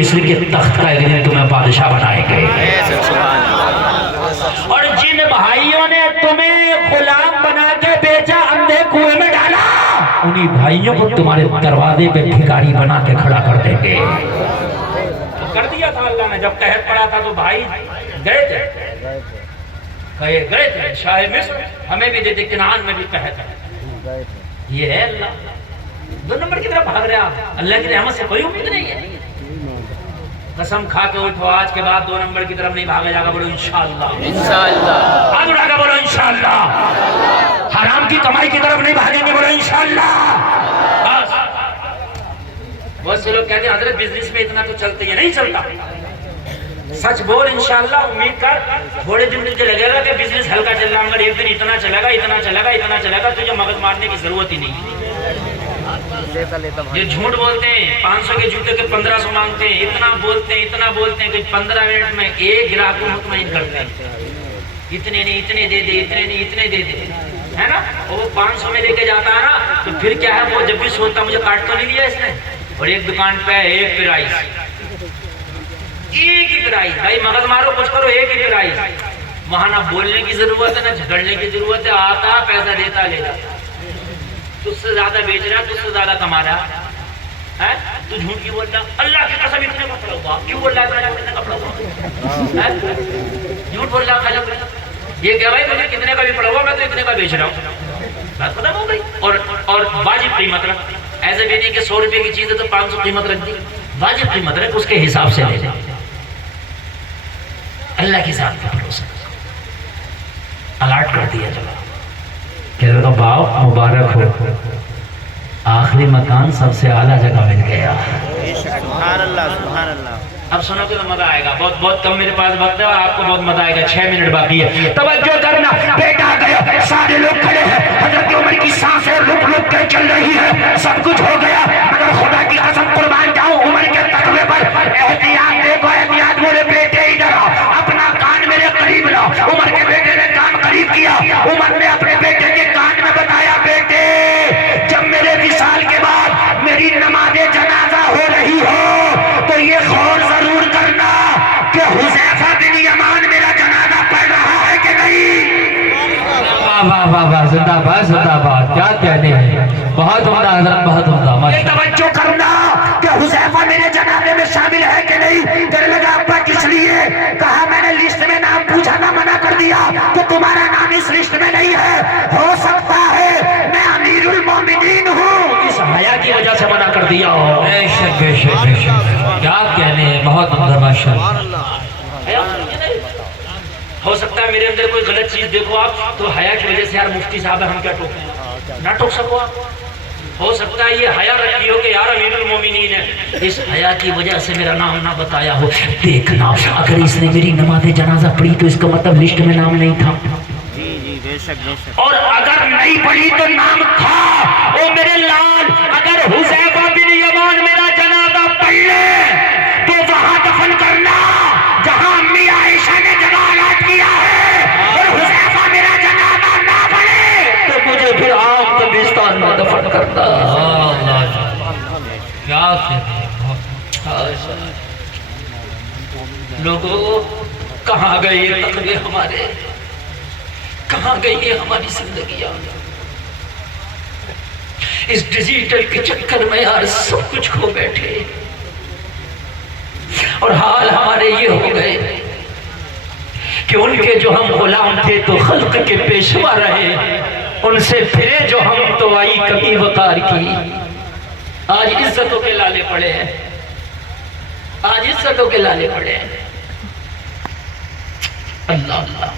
مصر کے تخت کا ایک دن تمہیں بادشاہ بنائیں گے، اور جن بھائیوں نے تمہیں غلام بنا کے بیچا، اندھے کنویں میں ڈالا، انہی بھائیوں کو تمہارے دروازے پہ بھکاری بنا کے کھڑا کر دیں گے۔ کر دیا تھا اللہ نے، جب قحط پڑا تھا تو بھائی گئے تھے، گئے تھے شاہ مصر، ہمیں بھی دے دے، کنعان میں بھی قحط ہے۔ یہ ہے اللہ، دو نمبر کی طرف بھاگ رہے آپ، اللہ کی رحمت سے کوئی امید نہیں ہے۔ قسم کھا کے اٹھو، آج کے بعد دو نمبر کی طرف نہیں بھاگے جا گا، بولو انشاءاللہ، آج اٹھا کے بولو انشاءاللہ۔ حرام کی کمائی کی طرف نہیں بھاگیں گے، بولو انشاءاللہ۔ بہت سے لوگ کہتے ہیں حضرت بزنس میں اتنا تو چلتے ہیں، نہیں چلتا، سچ بول انشاءاللہ، امید کر، تھوڑے دن تجھے لگے گا کہ بزنس ہلکا چل رہا، مگر ایک دن اتنا چلے گا، اتنا چلے گا، اتنا چلے گا، تجھے مغز مارنے کی ضرورت ہی نہیں۔ یہ جھوٹ بولتے ہیں، 500 کے جوتے کے 1500 مانگتے ہیں، اتنا بولتے ہیں کہ 15 منٹ میں ایک گراہک کو مطمئن کرتے ہیں، اتنے نہیں، اتنے دے دے، اتنے نہیں، اتنے دے دے، ہے نا؟ اور وہ 500 میں لے کے جاتا ہے نا، تو پھر کیا ہے، وہ جب بھی سوچتا مجھے کاٹ تو نہیں لیا اس نے، اور ایک دکان پہ ایک پرائز، ایک ہی پرائز، بھائی مغز مارو کچھ کرو، ایک ہی پرائز، وہاں نہ بولنے کی ضرورت ہے، نہ جھگڑنے کی ضرورت ہے، آتا پیسہ دیتا لے جاتا، تجھ سے زیادہ بیچ رہا، تجھ سے زیادہ کما رہا ہے، تو جھوٹ کی بول رہا، اللہ کی قسم اتنے کا پڑا ہوا، کیوں بول رہا ہے اتنے کا پڑا ہوا، جھوٹ بول رہا خالق، یہ کہ بھائی مجھے کتنے کا بھی پڑا ہوا، میں تو اتنے کا بیچ رہا ہوں، بات ختم ہو گئی۔ اور واجب قیمت رکھ، ایسے بھی نہیں کہ 100 روپے کی چیز ہے تو 500 قیمت رکھ دی، واجب قیمت رکھ، اس کے حساب سے لے جا، اللہ کی ذات کا بھروسہ، الاٹ کر دیا جگہ، کہہ رہا باپ مبارک ہو، آخری مکان سب سے اعلیٰ جگہ مل گیا۔ سبحان اللہ، سبحان اللہ۔ اب سنو تو مزہ آئے گا، بہت کم میرے پاس وقت ہے اور آپ کو بہت مزہ آئے گا، 6 منٹ باقی ہے، توجہ کرنا، بیٹا گیا، سارے لوگ کھڑے ہیں، حضرت عمر کی سانسیں رک رک کے چل رہی ہے، سب کچھ ہو گیا، مگر خدا کی قسم قربان جاؤں، عمر کے تقوی پر احتیاط دیکھو، احتیاط، میرے بیٹے ادھر آؤ، اپنا کان میرے قریب لاؤ۔ عمر کے بیٹے نے کان قریب کیا، عمر نے اپنے بیٹے کے کان میں بتایا، بیٹے جب میرے وصال کے بعد میری نماز جنازہ ہو رہی ہو تو یہ غور ضرور کرنا کہ حذیفہ بن یمان میرا جنازہ پڑھ رہا ہے کہ نہیں۔ واہ واہ واہ، زندہ باد، زندہ باد، کیا کہنے ہیں، بہت عمدہ حضرت، بہت عمدہ۔ یہ توجہ کرنا کہ حذیفہ میرے جنازے میں شامل ہے کہ نہیں۔ کہنے لگا ابا کس لیے؟ کہا میں نے لسٹ میں نام پوچھا نہ منع کر دیا کہ تمہارا نام اس لسٹ میں نہیں ہے، ہو سکتا ہے میں امیر المومنین ہوں، اس حیا کی وجہ سے منع کر دیا ہو۔ بے شک بے شک بے شک، کیا کہنے ہیں، بہت عمدہ، ماشاءاللہ۔ ہو سکتا ہے میرے اندر کوئی غلط چیز دیکھو آپ تو حیا کی وجہ سے یار مفتی صاحب ہم کیا ٹوکیں، نہ ٹوک سکو آپ۔ ہو سکتا ہے یہ حیا رکھی ہو کہ یار امیر المومنین ہے، اس حیا کی وجہ سے میرا نام نہ بتایا ہو۔ دیکھنا اگر اس نے میری نماز جنازہ پڑھی تو اس کا مطلب لسٹ میں نام نہیں تھا، جی جی، بے شک بے شک۔ اور اگر نہیں پڑھی تو نام تھا۔ او میرے لال، اگر حذیفہ بن یمان میرا جنازہ پڑھ لے تو وہاں دفن کرنا جہاں امی عائشہ نے جگہ الاٹ کیا ہے، اور حذیفہ میرا جنازہ نہ پڑھے تو مجھے پھر عام قبرستان میں دفن کرنا۔ کیا کہنے ہیں، بہت لوگوں کہاں گئے یہ تقوی ہمارے، کہاں گئی یہ ہماری زندگیاں؟ اس ڈیجیٹل کے چکر میں یار سب کچھ کھو بیٹھے، اور حال ہمارے یہ ہو گئے کہ ان کے جو ہم غلام تھے تو خلق کے پیشوا رہے، ان سے پھرے جو ہم تو آئی کبھی وقار کی۔ آج عزتوں کے لالے پڑے ہیں، آج عزتوں کے لالے پڑے ہیں۔ اللہ اللہ،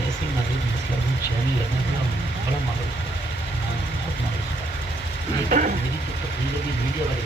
ایسی مزید مسلم چینی لگنا بڑا مغرب، بہت مغرب، میری تو تقریر بھی میڈیا والے